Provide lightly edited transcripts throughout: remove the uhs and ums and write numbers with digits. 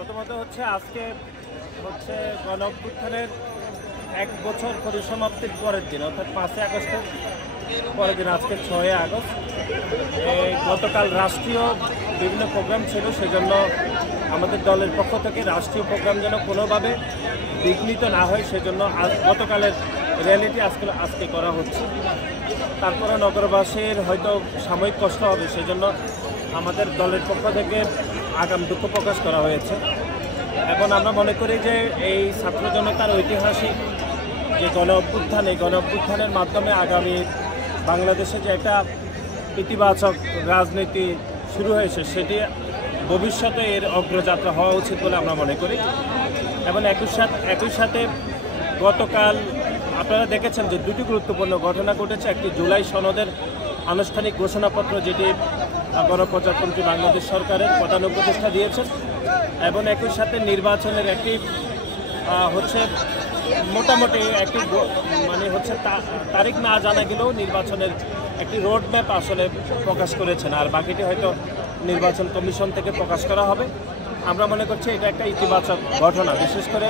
প্রথমত হচ্ছে আজকে হচ্ছে গণঅভ্যুত্থানের 1 বছর পরিসমাপ্তির পরের দিন, অর্থাৎ 5 আগস্টের পরের দিন, আজকে 6 আগস্ট। গতকাল রাষ্ট্রীয় বিভিন্ন প্রোগ্রাম ছিল, সেজন্য আমাদের দলের পক্ষ থেকে রাষ্ট্রীয় প্রোগ্রাম যেন কোনোভাবে বিঘ্নিত না হয়, সেজন্য গতকালের র্যালিটি আজকে করা হচ্ছে। তারপরে নগরবাসীর হয়তো সাময়িক কষ্ট হবে, সেজন্য আমাদের দলের পক্ষ থেকে আগাম দুঃখ প্রকাশ করা হয়েছে। এখন আমরা মনে করি যে এই ছাত্র জনতার ঐতিহাসিক যে গণঅভ্যুত্থান, এই গণঅভ্যুত্থানের মাধ্যমে আগামী বাংলাদেশে যে একটা ইতিবাচক রাজনীতি শুরু হয়েছে, সেটি ভবিষ্যতে এর অগ্রযাত্রা হওয়া উচিত বলে আমরা মনে করি। এবং একই সাথে গতকাল আপনারা দেখেছেন যে দুটি গুরুত্বপূর্ণ ঘটনা ঘটেছে। একটি জুলাই সনদের আনুষ্ঠানিক ঘোষণাপত্র, যেটি গণপ্রজাতন্ত্রী বাংলাদেশ সরকারের প্রধান উপদেষ্টা দিয়েছেন, এবং একই সাথে নির্বাচনের একটি হচ্ছে মোটামুটি একটি মানে হচ্ছে তারিখ না জানা গেলেও নির্বাচনের একটি রোড ম্যাপ আসলে প্রকাশ করেছেন, আর বাকিটি হয়তো নির্বাচন কমিশন থেকে প্রকাশ করা হবে। আমরা মনে করছি এটা একটা ইতিবাচক ঘটনা। বিশেষ করে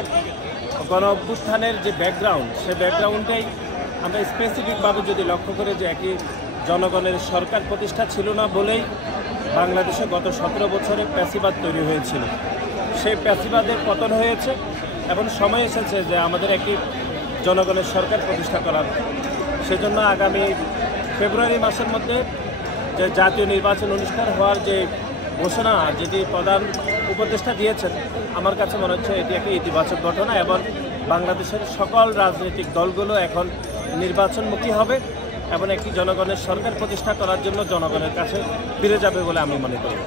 গণঅভ্যুত্থানের যে ব্যাকগ্রাউন্ড, সেই ব্যাকগ্রাউন্ডটাই আমরা স্পেসিফিকভাবে যদি লক্ষ্য করে যে একটি জনগণের সরকার প্রতিষ্ঠা ছিল না বলেই বাংলাদেশে গত 17 বছরে প্যাসিবাদ তৈরি হয়েছিল। সেই প্যাসিবাদের পতন হয়েছে এবং সময় এসেছে যে আমাদের একটি জনগণের সরকার প্রতিষ্ঠা করার। সেজন্য আগামী ফেব্রুয়ারি মাসের মধ্যে যে জাতীয় নির্বাচন অনুষ্ঠান হওয়ার যে ঘোষণা যেটি প্রধান উপদেষ্টা দিয়েছেন, আমার কাছে মনে হচ্ছে এটি একটি ইতিবাচক ঘটনা, এবং বাংলাদেশের সকল রাজনৈতিক দলগুলো এখন নির্বাচনমুখী হবে এবং একটি জনগণের সরকার প্রতিষ্ঠা করার জন্য জনগণের কাছে ফিরে যাবে বলে আমি মনে করি।